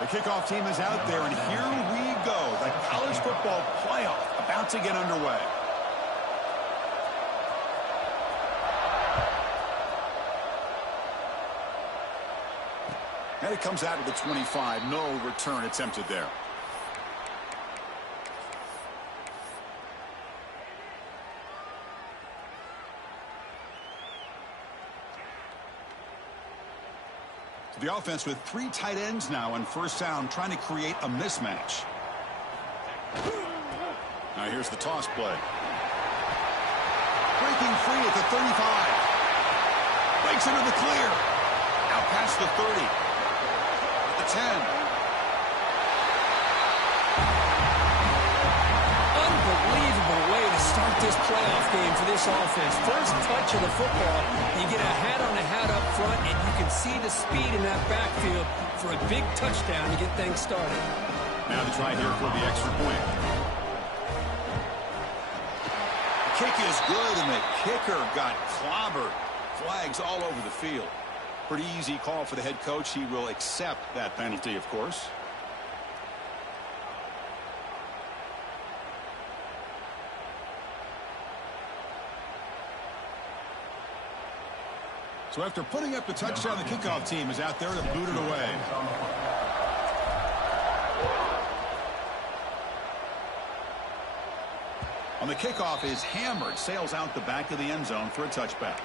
The kickoff team is out there, and here we go. The college football playoff about to get underway. And it comes out of the 25. No return attempted there. The offense with 3 tight ends now on first down, trying to create a mismatch. Now here's the toss play. Breaking free at the 35. Breaks into the clear. Out past the 30. At the 10. Unbelievable way to start this playoff game for this offense. First touch of the football, you get a hat-on-a-hat up front, and you can see the speed in that backfield for a big touchdown to get things started. Now the try here for the extra point. The kick is good, and the kicker got clobbered. Flags all over the field. Pretty easy call for the head coach. He will accept that penalty, of course. So after putting up the touchdown, the kickoff team is out there to boot it away. On the kickoff is hammered, sails out the back of the end zone for a touchback.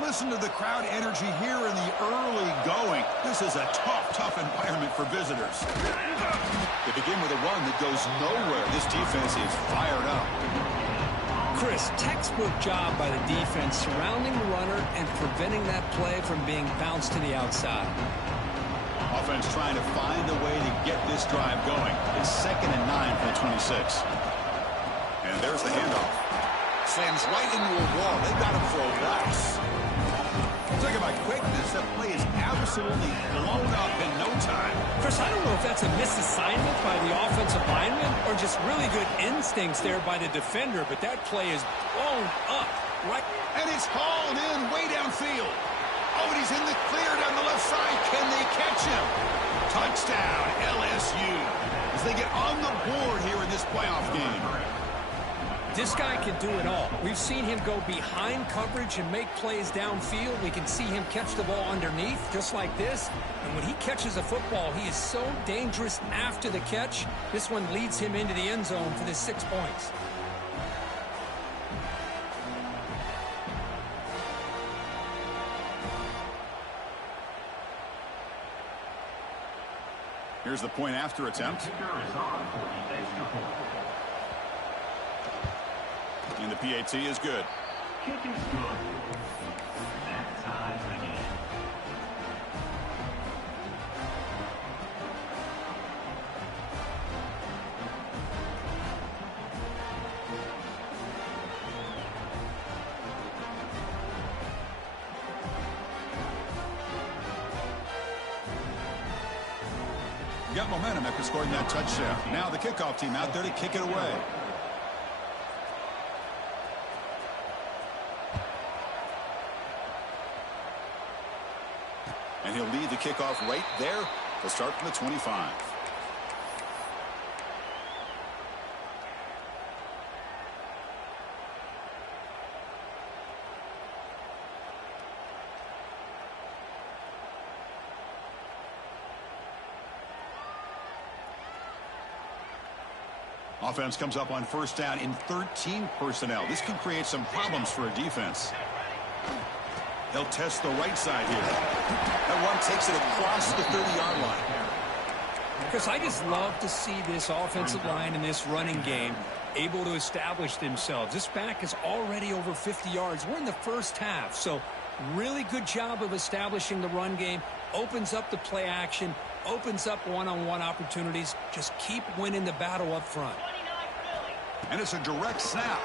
Listen to the crowd energy here in the early going. This is a tough environment for visitors. They begin with a run that goes nowhere. This defense is fired up. Chris, textbook job by the defense surrounding the runner and preventing that play from being bounced to the outside. Offense trying to find a way to get this drive going. It's 2nd and 9 for the 26. And there's the handoff. Slams right into a wall. They've got him for a loss. Talk about quickness. That play is absolutely blown up in no time. Chris, I don't know if that's a misassignment by the offensive lineman or just really good instincts there by the defender, but that play is blown up. Right. And it's hauled in way downfield. Oh, and he's in the clear down the left side. Can they catch him? Touchdown, LSU. As they get on the board here in this playoff game. This guy can do it all. We've seen him go behind coverage and make plays downfield. We can see him catch the ball underneath, just like this. And when he catches a football, he is so dangerous after the catch. This one leads him into the end zone for the 6 points. Here's the point after attempt. And the PAT is good. Kick is good. That ties the game. Got momentum after scoring that touchdown. Now the kickoff team out there to kick it away. And he'll lead the kickoff right there. They'll start from the 25. Offense comes up on first down in 13 personnel. This can create some problems for a defense. They'll test the right side here. That one takes it across the 30-yard line. Chris, I just love to see this offensive line in this running game able to establish themselves. This back is already over 50 yards. We're in the first half, so really good job of establishing the run game. Opens up the play action, opens up one-on-one opportunities. Just keep winning the battle up front. And it's a direct snap.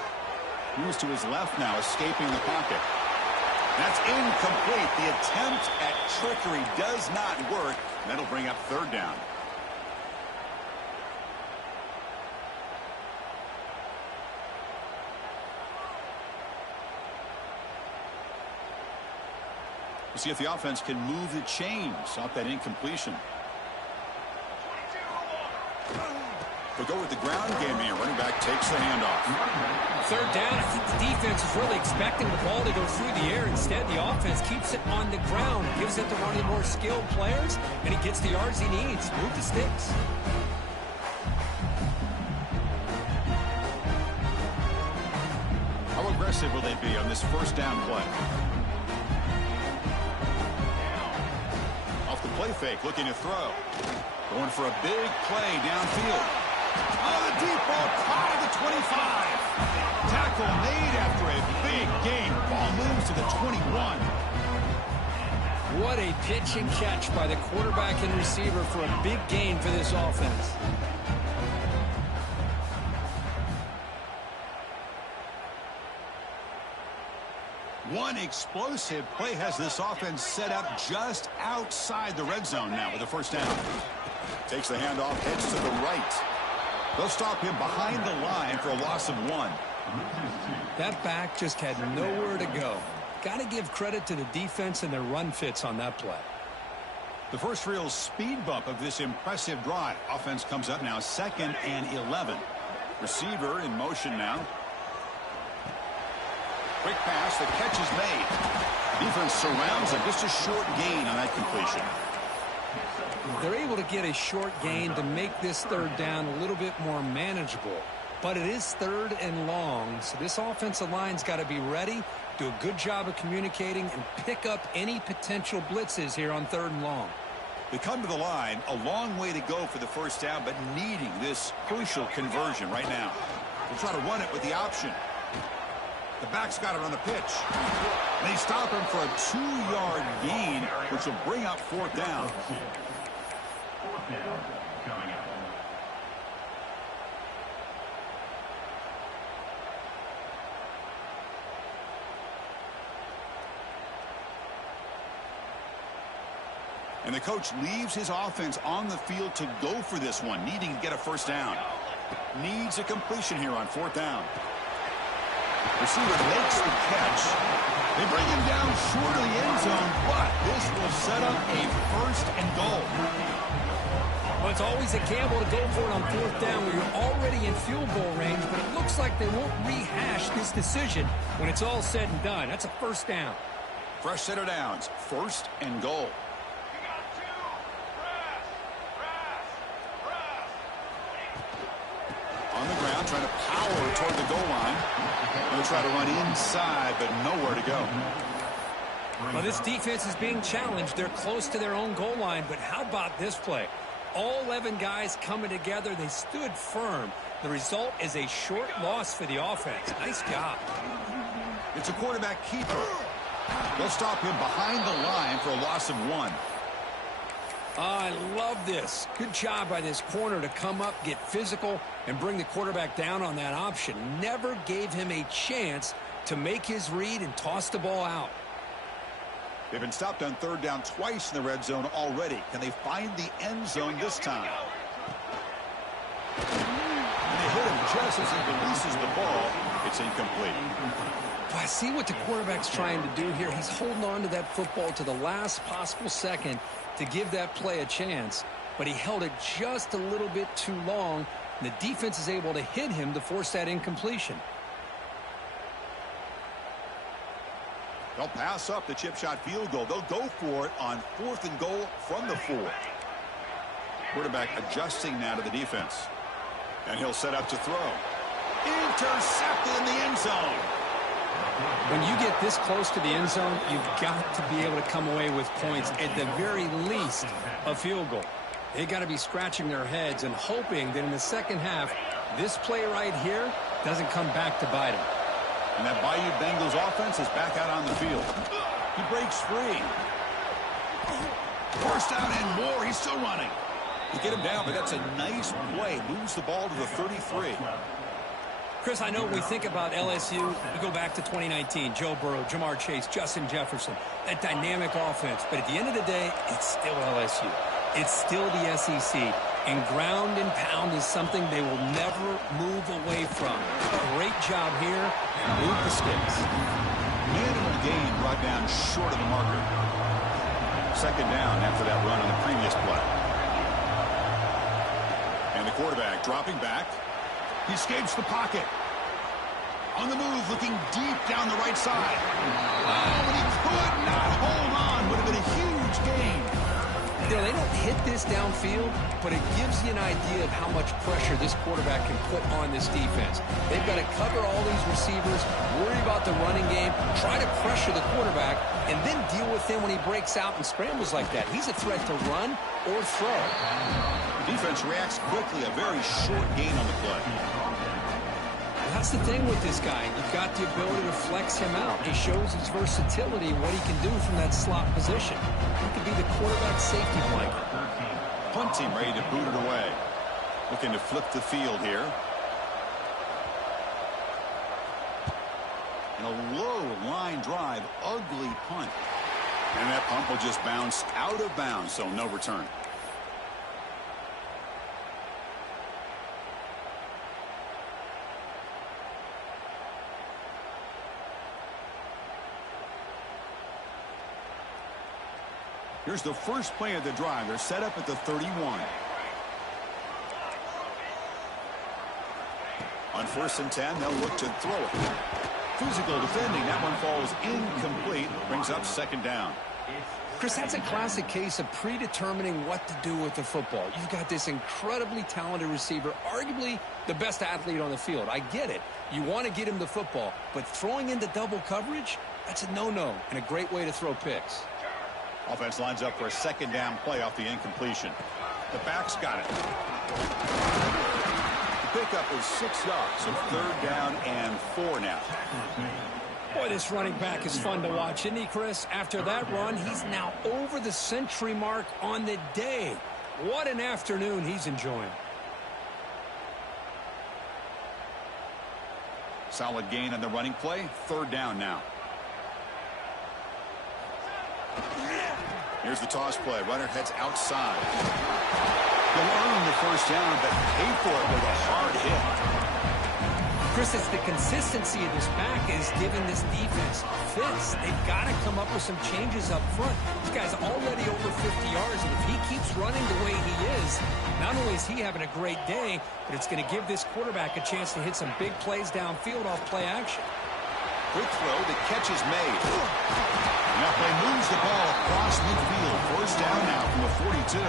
Moves to his left now, escaping the pocket. That's incomplete. The attempt at trickery does not work. That'll bring up third down. We'll see if the offense can move the chains off that incompletion. They'll go with the ground game here. Running back takes the handoff. Third down, I think the defense is really expecting the ball to go through the air. Instead, the offense keeps it on the ground, gives it to one of the more skilled players, and he gets the yards he needs. Move the sticks. How aggressive will they be on this first down play? Off the play fake, looking to throw. Going for a big play downfield. Oh, the deep ball caught at the 25. Tackle made after a big gain. Ball moves to the 21. What a pitch and catch by the quarterback and receiver for a big gain for this offense. One explosive play has this offense set up just outside the red zone now with the first down. Takes the handoff, heads to the right. They'll stop him behind the line for a loss of 1. That back just had nowhere to go. Got to give credit to the defense and their run fits on that play. The first real speed bump of this impressive drive. Offense comes up now, 2nd and 11. Receiver in motion now. Quick pass, the catch is made. Defense surrounds him, just a short gain on that completion. They're able to get a short gain to make this third down a little bit more manageable. But it is 3rd and long, so this offensive line's got to be ready, do a good job of communicating, and pick up any potential blitzes here on 3rd and long. They come to the line, a long way to go for the first down, but needing this crucial conversion right now. They'll try to run it with the option. The back's got it on the pitch. They stop him for a 2-yard gain, which will bring up 4th down. 4th down coming up. And the coach leaves his offense on the field to go for this one, needing to get a first down. Needs a completion here on 4th down. Receiver makes the catch. They bring him down short of the end zone, but this will set up a 1st and goal. Well, it's always a gamble to go for it on 4th down where you're already in field goal range, but it looks like they won't rehash this decision when it's all said and done. That's a 1st down. Fresh set of downs, 1st and goal. On the ground, trying to power toward the goal line. They'll try to run inside, but nowhere to go. Well, this defense is being challenged. They're close to their own goal line, but how about this play? All 11 guys coming together. They stood firm. The result is a short loss for the offense. Nice job. It's a quarterback keeper. They'll stop him behind the line for a loss of 1. I love this. Good job by this corner to come up, get physical, and bring the quarterback down on that option. Never gave him a chance to make his read and toss the ball out. They've been stopped on 3rd down twice in the red zone already. Can they find the end zone this time? And they hit him just as he releases the ball. It's incomplete. I see what the quarterback's trying to do here. He's holding on to that football to the last possible second to give that play a chance, but he held it just a little bit too long. The defense is able to hit him to force that incompletion. They'll pass up the chip shot field goal. They'll go for it on 4th and goal from the 4. Quarterback adjusting now to the defense. And he'll set up to throw. Intercepted in the end zone. When you get this close to the end zone, you've got to be able to come away with points, at the very least, a field goal. They got to be scratching their heads and hoping that in the second half, this play right here doesn't come back to bite them. And that Bayou Bengals offense is back out on the field. He breaks free. First down and more. He's still running. You get him down, but that's a nice play. Moves the ball to the 33. Chris, I know when we think about LSU, we go back to 2019. Joe Burrow, Jamar Chase, Justin Jefferson, that dynamic offense. But at the end of the day, it's still LSU. It's still the SEC. And ground and pound is something they will never move away from. Great job here. Move the sticks. Minimal gain brought down short of the marker. 2nd down after that run on the previous play. And the quarterback dropping back. He escapes the pocket. On the move, looking deep down the right side. Oh, and he could not hold on. Would have been a huge gain. You know, they don't hit this downfield, but it gives you an idea of how much pressure this quarterback can put on this defense. They've got to cover all these receivers, worry about the running game, try to pressure the quarterback, and then deal with him when he breaks out and scrambles like that. He's a threat to run or throw. The defense reacts quickly. A very short gain on the play. That's the thing with this guy. You've got the ability to flex him out. He shows his versatility, what he can do from that slot position. He could be the quarterback safety blanket. Punt team ready to boot it away. Looking to flip the field here. And a low line drive, ugly punt. And that punt will just bounce out of bounds, so no return. Here's the first play of the drive. They're set up at the 31. On 1st and 10, they'll look to throw it. Physical defending. That one falls incomplete. Brings up 2nd down. Chris, that's a classic case of predetermining what to do with the football. You've got this incredibly talented receiver, arguably the best athlete on the field. I get it. You want to get him the football, but throwing into double coverage, that's a no-no and a great way to throw picks. Offense lines up for a 2nd down play off the incompletion. The back's got it. The pickup is 6 yards, so 3rd down and 4 now. Boy, this running back is fun to watch, isn't he, Chris? After that run, he's now over the century mark on the day. What an afternoon he's enjoying. Solid gain on the running play. 3rd down now. Here's the toss play. Runner heads outside. He'll earn the 1st down, but pay for it with a hard hit. Chris, it's the consistency of this back is giving this defense fits. They've got to come up with some changes up front. This guy's already over 50 yards, and if he keeps running the way he is, not only is he having a great day, but it's going to give this quarterback a chance to hit some big plays downfield off play action. Quick throw. The catch is made. That play moves the ball across midfield. 1st down now from the 42.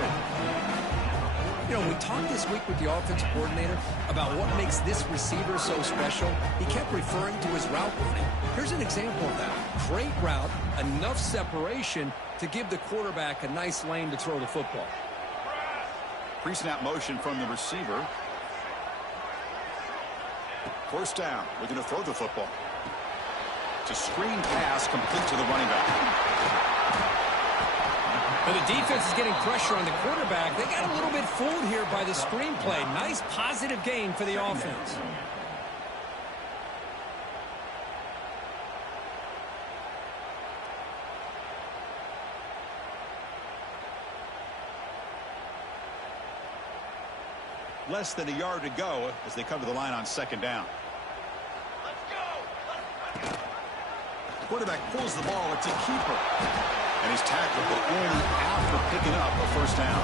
You know, we talked this week with the offensive coordinator about what makes this receiver so special. He kept referring to his route running. Here's an example of that. Great route, enough separation to give the quarterback a nice lane to throw the football. Pre-snap motion from the receiver. First down. We're going to throw the football. It's a screen pass complete to the running back. But the defense is getting pressure on the quarterback. They got a little bit fooled here by the screen play. Nice positive gain for the offense. Less than a yard to go as they come to the line on second down. Quarterback pulls the ball. It's a keeper. And he's tackled, but only after picking up a first down.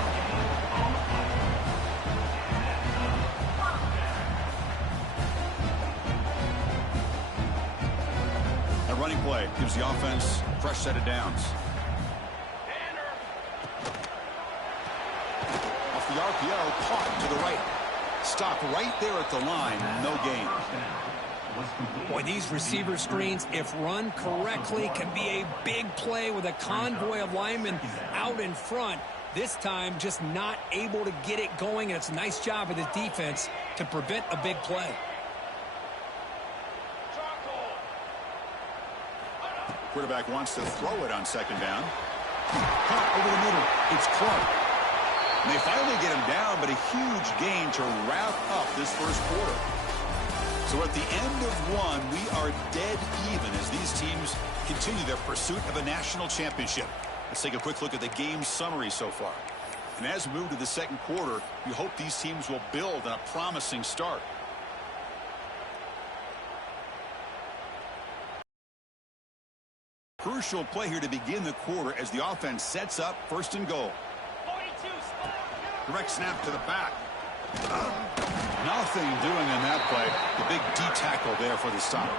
A running play gives the offense a fresh set of downs. Off the RPO, caught to the right. Stop right there at the line. No gain. Boy, these receiver screens, if run correctly, can be a big play with a convoy of linemen out in front. This time, just not able to get it going. And it's a nice job of the defense to prevent a big play. Quarterback wants to throw it on second down. Caught over the middle. It's Clark. And they finally get him down, but a huge gain to wrap up this first quarter. So at the end of one, we are dead even as these teams continue their pursuit of a national championship. Let's take a quick look at the game summary so far. And as we move to the second quarter, we hope these teams will build on a promising start. Crucial play here to begin the quarter as the offense sets up first and goal. Direct snap to the back. Nothing doing on that play. The big D tackle there for the stop.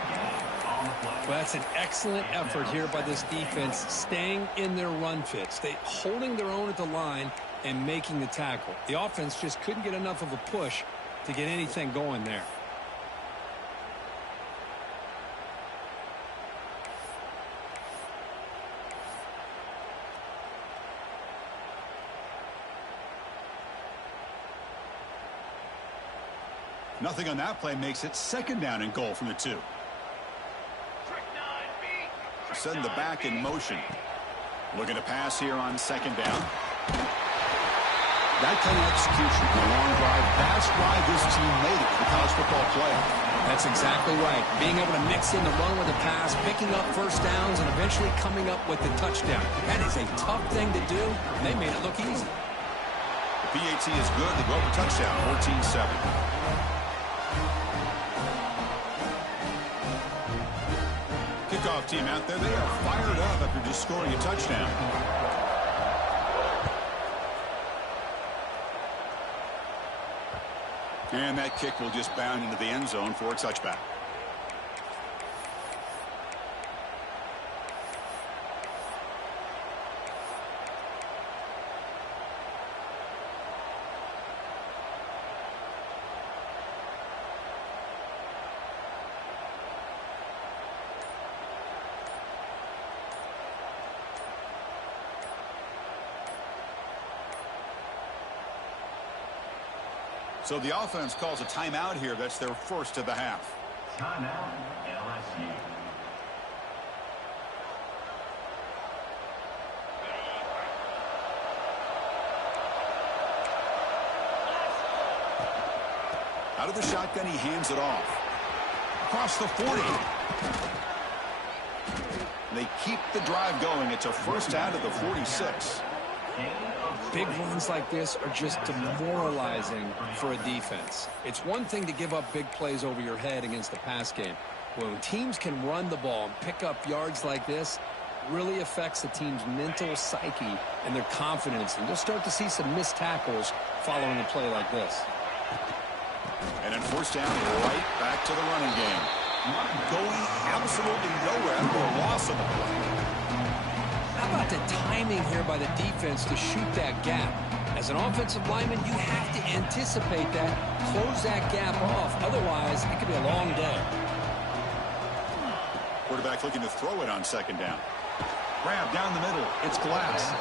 Well, that's an excellent effort here by this defense, staying in their run fits. They holding their own at the line and making the tackle. The offense just couldn't get enough of a push to get anything going there. Nothing on that play makes it second down and goal from the 2. Send the back in motion. Looking to pass here on second down. That kind of execution for a long drive, that's why this team made it to the college football playoff. That's exactly right. Being able to mix in the run with the pass, picking up first downs, and eventually coming up with the touchdown. That is a tough thing to do, and they made it look easy. The PAT is good. They go for touchdown, 14-7. Kickoff team out there, they are fired up after just scoring a touchdown. And that kick will just bound into the end zone for a touchback. So the offense calls a timeout here. That's their first of the half. Timeout, LSU. Out of the shotgun, he hands it off. Across the 40. They keep the drive going. It's a first out of the 46. Big runs like this are just demoralizing for a defense. It's one thing to give up big plays over your head against the pass game. When teams can run the ball and pick up yards like this, really affects the team's mental psyche and their confidence. And you'll start to see some missed tackles following a play like this. And then first down, right back to the running game. Going absolutely nowhere after a loss of the play. How about the timing here by the defense to shoot that gap? As an offensive lineman, you have to anticipate that, close that gap off. Otherwise, it could be a long day. Quarterback looking to throw it on second down. Grab down the middle. It's Glass.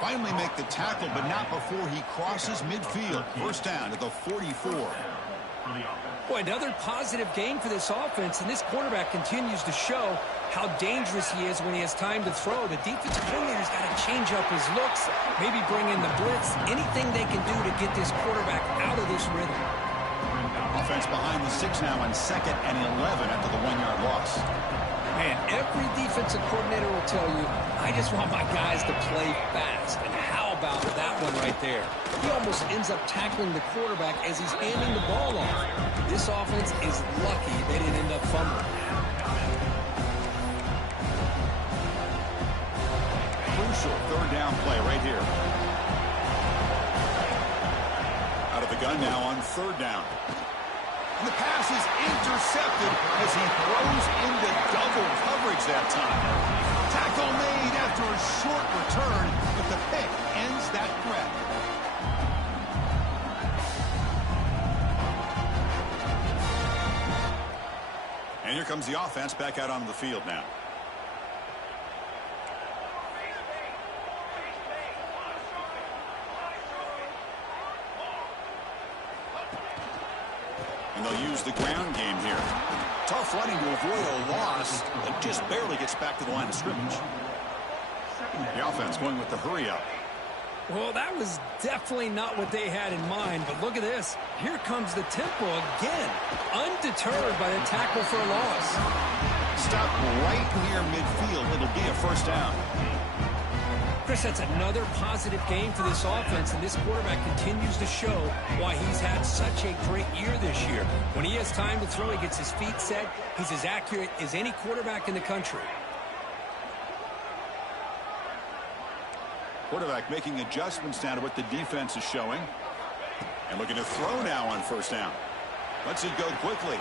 Finally make the tackle, but not before he crosses midfield. First down at the 44. Boy, another positive game for this offense, and this quarterback continues to show how dangerous he is when he has time to throw. The defensive coordinator's got to change up his looks, maybe bring in the blitz, anything they can do to get this quarterback out of this rhythm. Offense behind the 6 now on 2nd and 11 after the 1-yard loss. Man, every defensive coordinator will tell you, I just want my guys to play fast. And how about that one right there? He almost ends up tackling the quarterback as he's handing the ball off. This offense is lucky they didn't end up fumbling. Crucial 3rd down play right here. Out of the gun now on 3rd down. And the pass is intercepted as he throws into double coverage that time. Tackle made after a short return, but the pick ends that threat. And here comes the offense back out onto the field now. And they'll use the ground game here. Tough running to avoid a loss, but just barely gets back to the line of scrimmage. The offense going with the hurry up. Well, that was definitely not what they had in mind, but look at this. Here comes the tempo again, undeterred by the tackle for a loss. Stop right near midfield. It'll be a first down. Chris, that's another positive game for this offense, and this quarterback continues to show why he's had such a great year this year. When he has time to throw, he gets his feet set. He's as accurate as any quarterback in the country. Quarterback making adjustments now to what the defense is showing. And looking to throw now on first down. Lets it go quickly.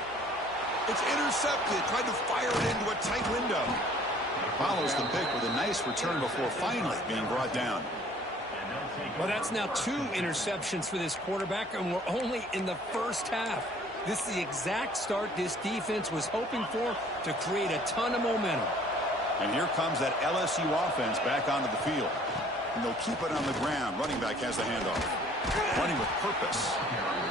It's intercepted. Tried to fire it into a tight window. Follows the pick with a nice return before finally being brought down. Well, that's now 2 interceptions for this quarterback, and we're only in the first half. This is the exact start this defense was hoping for to create a ton of momentum. And here comes that LSU offense back onto the field. And they'll keep it on the ground. Running back has the handoff. Running with purpose.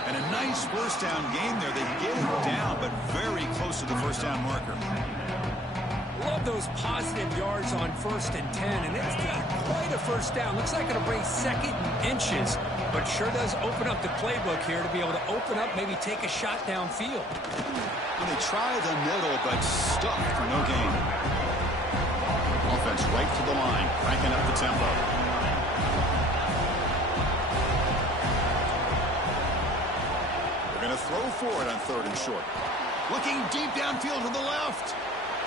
And a nice first down game there. They get him down, but very close to the first down marker. Love those positive yards on 1st and 10, and it's not quite a first down. Looks like it'll bring 2nd and inches, but sure does open up the playbook here to be able to open up, maybe take a shot downfield. And they try the middle, but stuck for no gain. Offense right to the line, cranking up the tempo. They're going to throw for it on 3rd and short. Looking deep downfield to the left.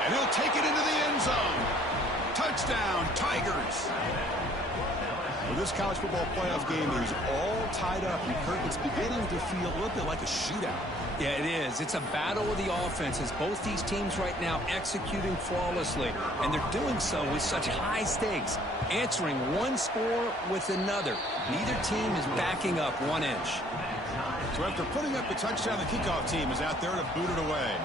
And he'll take it into the end zone. Touchdown, Tigers. Well, this college football playoff game is all tied up. And Kirk, it's beginning to feel a little bit like a shootout. Yeah, it is. It's a battle of the offenses. Both these teams right now executing flawlessly. And they're doing so with such high stakes. Answering one score with another. Neither team is backing up 1 inch. So after putting up the touchdown, the kickoff team is out there to boot it away.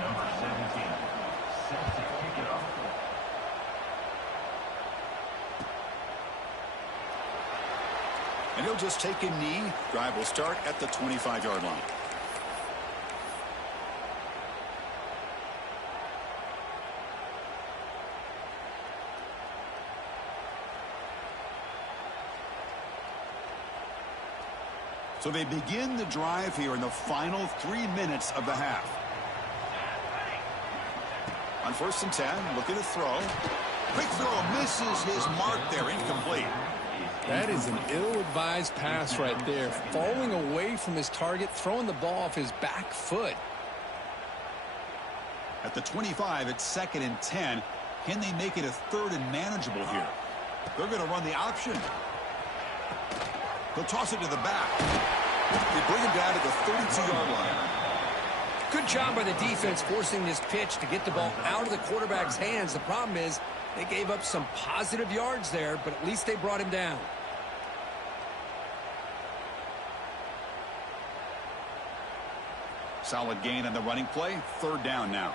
And he'll just take a knee. Drive will start at the 25-yard line. So they begin the drive here in the final 3 minutes of the half. On 1st and 10, looking to throw. Quick throw, misses his mark there, incomplete. That is an ill-advised pass right there. Falling away from his target, throwing the ball off his back foot. At the 25, it's 2nd and 10. Can they make it a 3rd and manageable here? They're going to run the option. They'll toss it to the back. They bring him down to the 32-yard line. Good job by the defense forcing this pitch to get the ball out of the quarterback's hands. The problem is they gave up some positive yards there, but at least they brought him down. Solid gain on the running play. 3rd down now.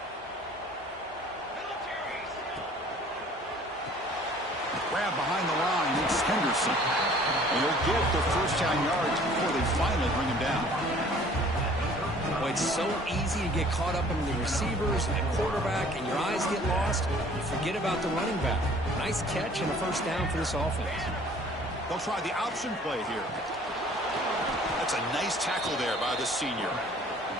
Grab behind the line. It's Henderson. And he'll get the first down yards before they finally bring him down. Well, it's so easy to get caught up in the receivers and the quarterback, and your eyes get lost. You forget about the running back. Nice catch and a first down for this offense. They'll try the option play here. That's a nice tackle there by the senior.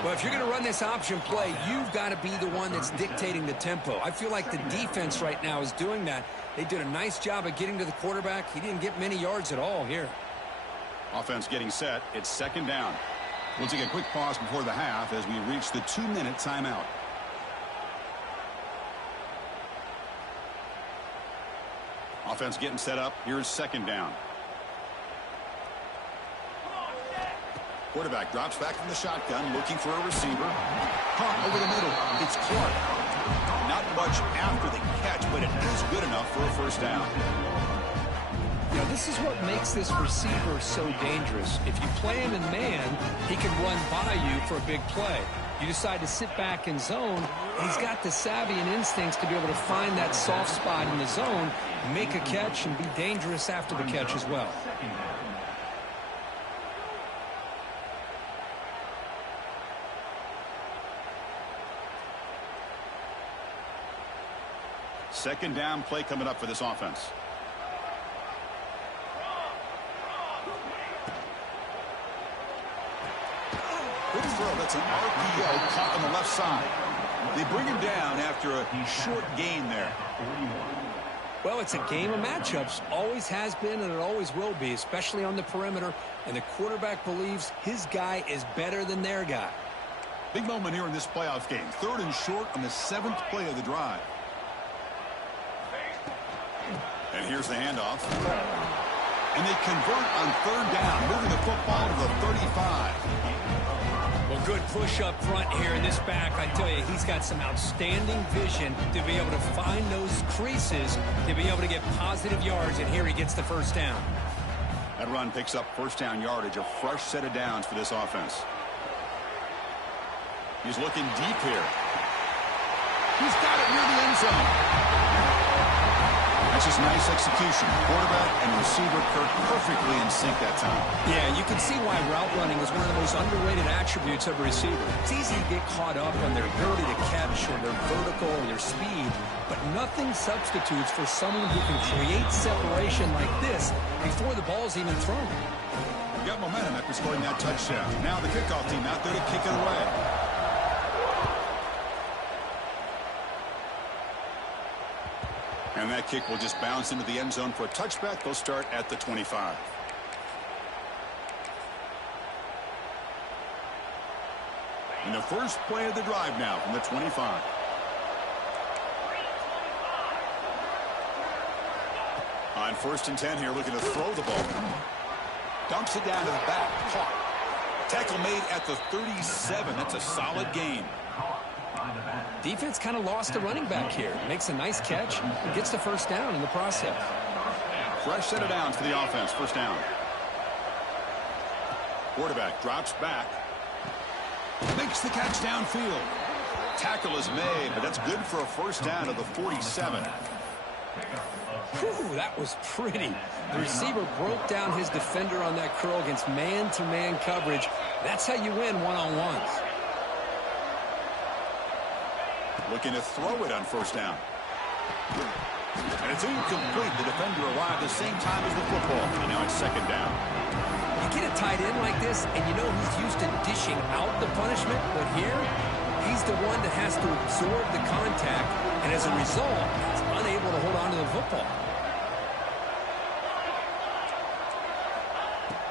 Well, if you're going to run this option play, you've got to be the one that's dictating the tempo. I feel like the defense right now is doing that. They did a nice job of getting to the quarterback. He didn't get many yards at all here. Offense getting set. It's second down. We'll take a quick pause before the half as we reach the 2-minute timeout. Offense getting set up. Here's second down. Quarterback drops back from the shotgun, looking for a receiver. Caught over the middle. It's Clark. Not much after the catch, but it is good enough for a first down. Now, this is what makes this receiver so dangerous. If you play him in man, he can run by you for a big play. You decide to sit back in zone, he's got the savvy and instincts to be able to find that soft spot in the zone, make a catch, and be dangerous after the catch as well. Second down play coming up for this offense. Good throw. That's an RPO caught on the left side. They bring him down after a short gain there. Well, it's a game of matchups. Always has been, and it always will be, especially on the perimeter. And the quarterback believes his guy is better than their guy. Big moment here in this playoff game. Third and short on the 7th play of the drive. And here's the handoff. And they convert on third down, moving the football to the 35. Well, good push up front here in this back. I tell you, he's got some outstanding vision to be able to find those creases, to be able to get positive yards, and here he gets the first down. That run picks up first down yardage, a fresh set of downs for this offense. He's looking deep here. He's got it near the end zone. That's just nice execution. Quarterback and receiver Kirk perfectly in sync that time. Yeah, you can see why route running is one of the most underrated attributes of a receiver. It's easy to get caught up on their ability to catch or their vertical or their speed, but nothing substitutes for someone who can create separation like this before the ball's even thrown. We got momentum after scoring that touchdown. Now the kickoff team out there to kick it away. And that kick will just bounce into the end zone for a touchback. They'll start at the 25. And the first play of the drive now from the 25. On 1st and 10 here, looking to throw the ball. Dumps it down to the back. Caught. Tackle made at the 37. That's a solid gain. Defense kind of lost the running back here. Makes a nice catch and gets the first down in the process. Fresh set of downs for the offense. First down. Quarterback drops back. Makes the catch downfield. Tackle is made, but that's good for a first down of the 47. Whew, that was pretty. The receiver broke down his defender on that curl against man-to-man coverage. That's how you win one-on-ones. Looking to throw it on first down. And it's incomplete. The defender arrived the same time as the football. And now it's second down. You get a tight end like this, and you know he's used to dishing out the punishment, but here, he's the one that has to absorb the contact, and as a result, he's unable to hold on to the football.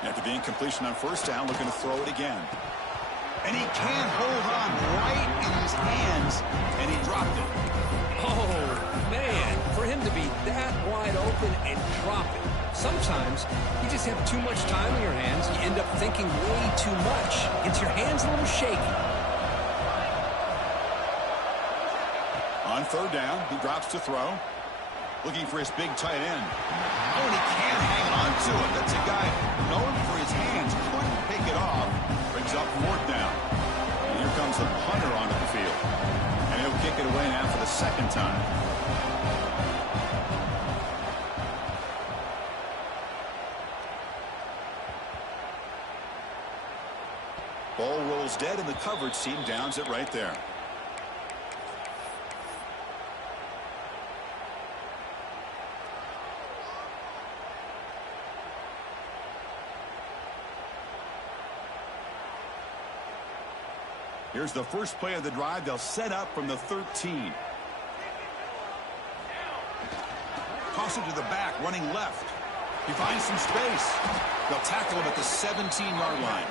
After the incompletion on first down, looking to throw it again. And he can't hold on right in his hands, and he dropped it. Oh, man, for him to be that wide open and drop it. Sometimes you just have too much time in your hands. You end up thinking way too much. Gets your hands a little shaky. On third down, he drops to throw. Looking for his big tight end. Oh, and he can't hang on to it. That's a guy known for his hands. Couldn't pick it off. Brings up fourth down. And here comes the punter onto the field. And he'll kick it away now for the second time. feels dead, and the coverage team downs it right there. Here's the first play of the drive. They'll set up from the 13. Toss it to the back, running left. He finds some space. They'll tackle him at the 17-yard line.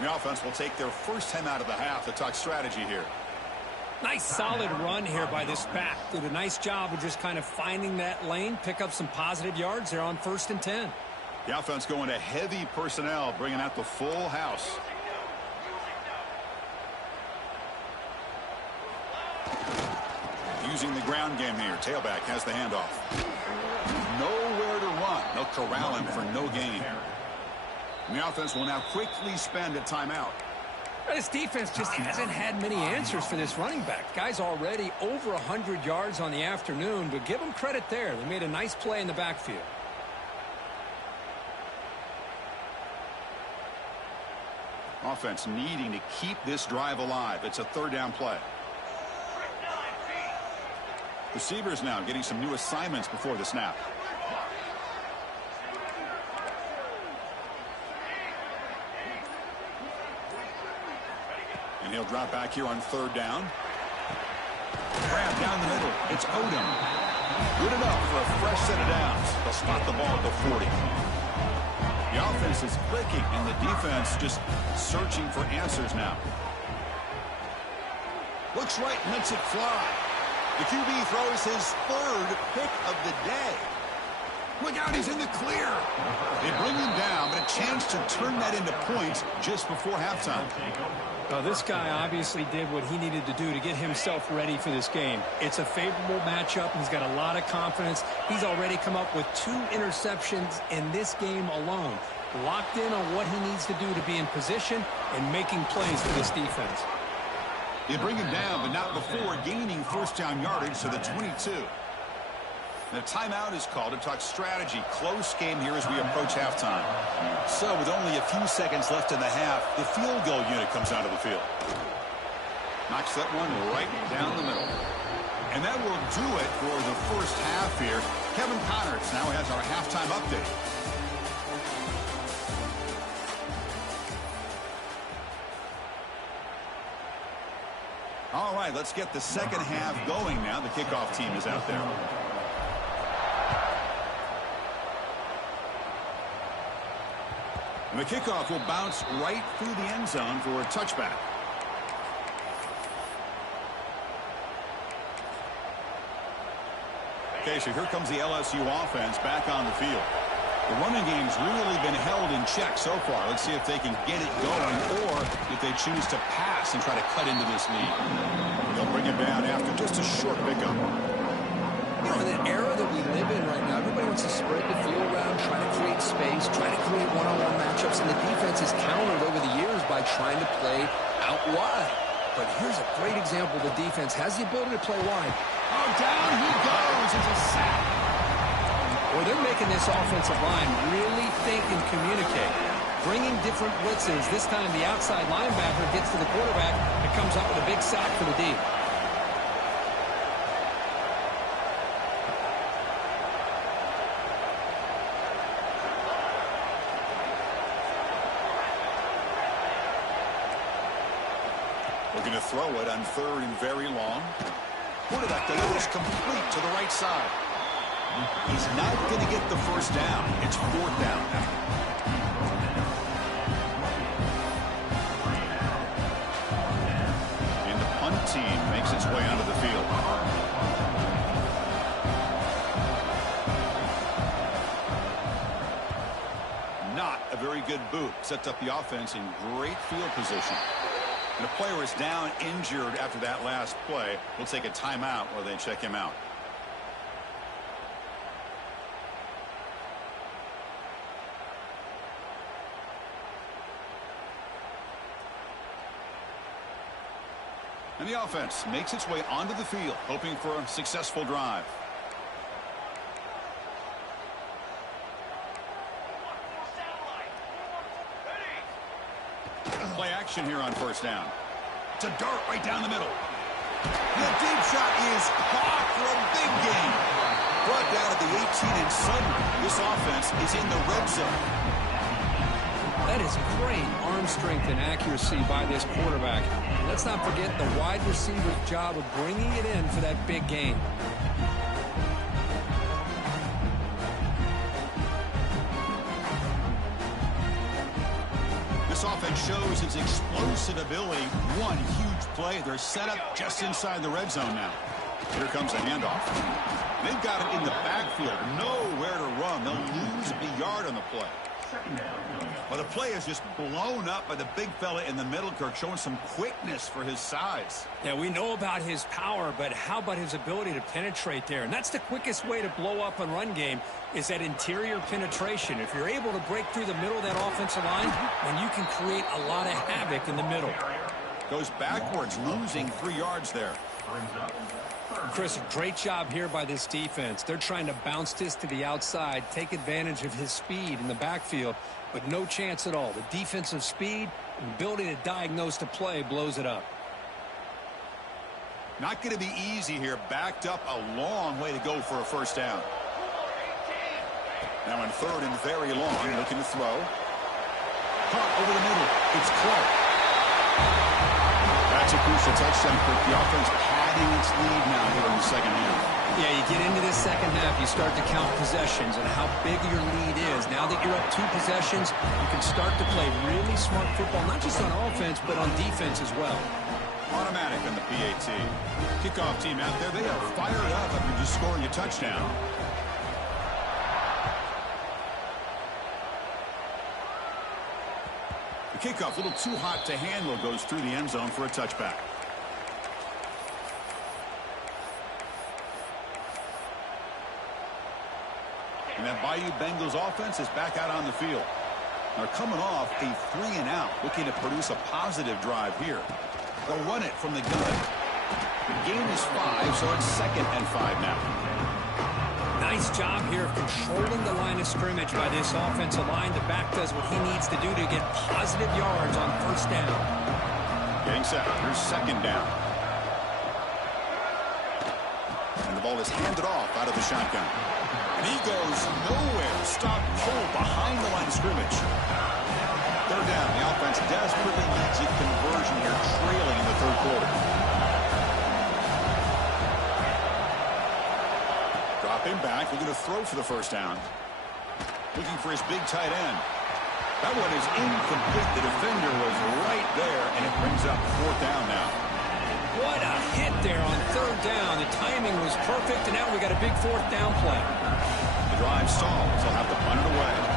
The offense will take their first 10 out of the half to talk strategy here. Nice solid run here by this back. Did a nice job of just kind of finding that lane, pick up some positive yards there on 1st and 10. The offense going to heavy personnel, bringing out the full house. Using the ground game here. Tailback has the handoff. Nowhere to run. They'll corral him for no gain. And the offense will now quickly spend a timeout. This defense just hasn't had many answers for this running back. Guy's already over 100 yards on the afternoon, but give them credit there. They made a nice play in the backfield. Offense needing to keep this drive alive. It's a 3rd down play. Receivers now getting some new assignments before the snap. And he'll drop back here on 3rd down. Grab down the middle. It's Odom. Good enough for a fresh set of downs. They'll spot the ball at the 40. The offense is clicking, and the defense just searching for answers now. Looks right, lets it fly. The QB throws his 3rd pick of the day. Look out, he's in the clear. They bring him down, but a chance to turn that into points just before halftime. Well, this guy obviously did what he needed to do to get himself ready for this game. It's a favorable matchup. He's got a lot of confidence. He's already come up with 2 interceptions in this game alone. Locked in on what he needs to do to be in position and making plays for this defense. They bring him down, but not before gaining 1st down yardage to the 22. The timeout is called to talk strategy. Close game here as we approach halftime. So with only a few seconds left in the half, the field goal unit comes out of the field. Knocks that one right down the middle. And that will do it for the first half here. Kevin Connors now has our halftime update. All right, let's get the second half going now. The kickoff team is out there. And the kickoff will bounce right through the end zone for a touchback. Okay, so here comes the LSU offense back on the field. The running game's really been held in check so far. Let's see if they can get it going or if they choose to pass and try to cut into this lead. They'll bring it down after just a short pickup. You know, in the era that we live in right now, everybody wants to spread the field around, try to create space, try to create one-on-one matchups, and the defense has countered over the years by trying to play out wide. But here's a great example. The defense has the ability to play wide. Oh, down he goes. It's a sack. Well, they're making this offensive line really think and communicate. Bringing different blitzes. This time the outside linebacker gets to the quarterback and comes up with a big sack for the D. We're going to throw it on 3rd and very long. Quarterback delivers complete to the right side. He's not going to get the first down. It's 4th down now. And the punt team makes its way onto the field. Not a very good boot. Sets up the offense in great field position. And a player is down injured after that last play. We'll take a timeout while they check him out. And the offense makes its way onto the field, hoping for a successful drive. Play action. action here on first down. It's a dart right down the middle. The deep shot is caught for a big gain. Brought down at the 18, and suddenly this offense is in the red zone. That is great arm strength and accuracy by this quarterback. Let's not forget the wide receiver's job of bringing it in for that big gain. This offense shows its explosive ability. One huge play. They're set up just inside the red zone now. Here comes the handoff. They've got it in the backfield. Nowhere to run. They'll lose a yard on the play. Well, the play is just blown up by the big fella in the middle, Kirk, showing some quickness for his size. Yeah, we know about his power, but how about his ability to penetrate there? And that's the quickest way to blow up a run game is that interior penetration. If you're able to break through the middle of that offensive line, then you can create a lot of havoc in the middle. Goes backwards, losing 3 yards there. Chris, great job here by this defense. They're trying to bounce this to the outside, take advantage of his speed in the backfield, but no chance at all. The defensive speed and ability to diagnose the play blows it up. Not going to be easy here. Backed up a long way to go for a first down. Now in third and very long, looking to throw. Caught over the middle. It's Clark. That's a crucial touchdown for the offense, padding its lead now here in the second half. Yeah, you get into this second half, you start to count possessions and how big your lead is. Now that you're up 2 possessions, you can start to play really smart football, not just on offense, but on defense as well. Automatic on the PAT. Kickoff team out there, they are fired up after just scoring a touchdown. The kickoff, a little too hot to handle, goes through the end zone for a touchback. And that Bayou Bengals offense is back out on the field. They're coming off a 3-and-out, looking to produce a positive drive here. They'll run it from the gun. The game is 5, so it's 2nd and 5 now. Nice job here of controlling the line of scrimmage by this offensive line. The back does what he needs to do to get positive yards on first down. Getting set. Here's 2nd down. And the ball is handed off out of the shotgun. And he goes nowhere. Stop cold behind the line of scrimmage. 3rd down. The offense desperately needs a conversion here, trailing in the 3rd quarter. Drop him back. We're going to throw for the first down. Looking for his big tight end. That one is incomplete. The defender was right there, and it brings up 4th down now. What a hit there on 3rd down. The timing was perfect, and now we got a big 4th down play. The drive stalls. They'll have to punt it away.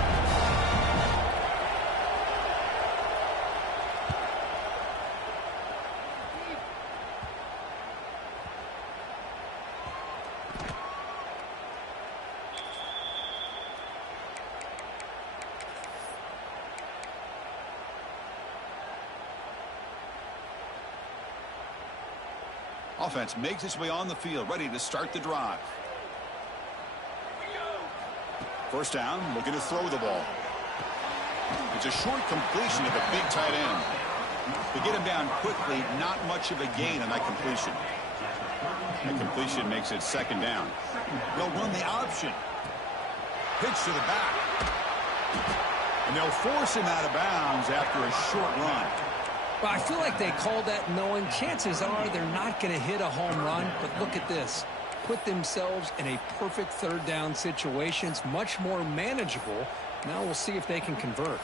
Offense makes its way on the field, ready to start the drive. First down, looking to throw the ball. It's a short completion to the big tight end. To get him down quickly, not much of a gain on that completion. That completion makes it 2nd down. They'll run the option. Pitch to the back. And they'll force him out of bounds after a short run. Well, I feel like they called that knowing chances are they're not going to hit a home run, but look at this. Put themselves in a perfect 3rd down situation. It's much more manageable. Now we'll see if they can convert.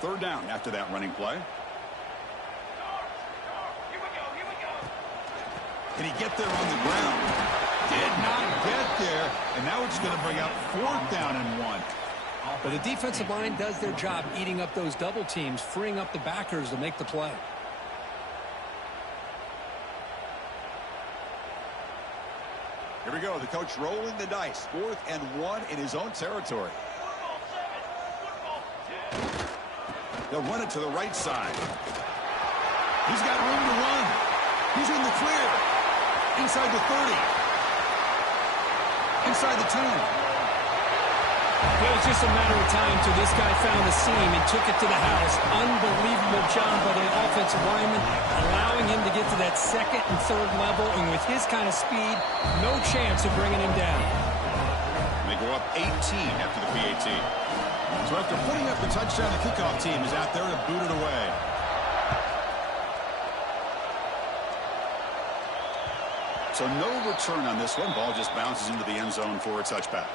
Third down after that running play. Can he get there on the ground? Did not get there, and now it's going to bring up 4th down and 1. But the defensive line does their job eating up those double teams, freeing up the backers to make the play. Here we go. The coach rolling the dice. 4th and 1 in his own territory. They'll run it to the right side. He's got room to run. He's in the clear. Inside the 30. Inside the 10. It was just a matter of time till this guy found the seam and took it to the house. Unbelievable job by the offensive lineman, allowing him to get to that second and third level. And with his kind of speed, no chance of bringing him down. They go up 18 after the PAT. So after putting up the touchdown, the kickoff team is out there to boot it away. So no return on this one. Ball just bounces into the end zone for a touchback.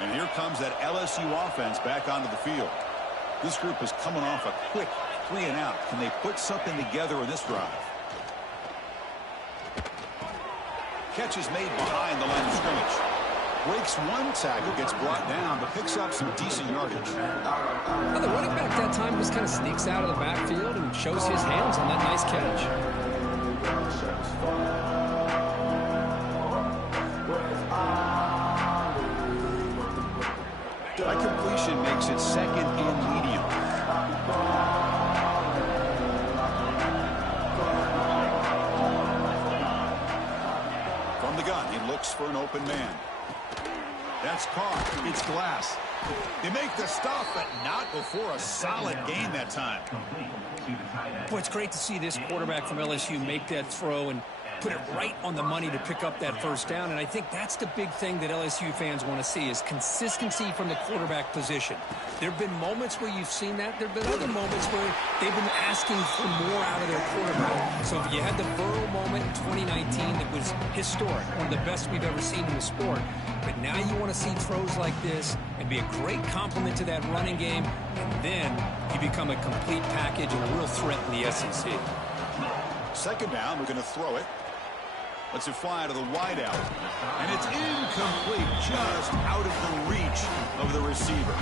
And here comes that LSU offense back onto the field. This group is coming off a quick 3-and-out. Can they put something together in this drive? Catch is made behind the line of scrimmage. Breaks one tackle, gets brought down, but picks up some decent yardage. Well, the running back that time just kind of sneaks out of the backfield and shows his hands on that nice catch. That completion makes it second and medium. From the gun, he looks for an open man. That's caught. It's Glass. They make the stop, but not before a solid gain that time. Boy, it's great to see this quarterback from LSU make that throw and put it right on the money to pick up that first down. And I think that's the big thing that LSU fans want to see is consistency from the quarterback position. There have been moments where you've seen that. There have been other moments where they've been asking for more out of their quarterback. So if you had the Burrow moment in 2019 that was historic, one of the best we've ever seen in the sport. But now you want to see throws like this and be a great complement to that running game. And then you become a complete package and a real threat in the SEC. Second down, we're going to throw it. Lets it fly to the wideout. And it's incomplete, just out of the reach of the receiver.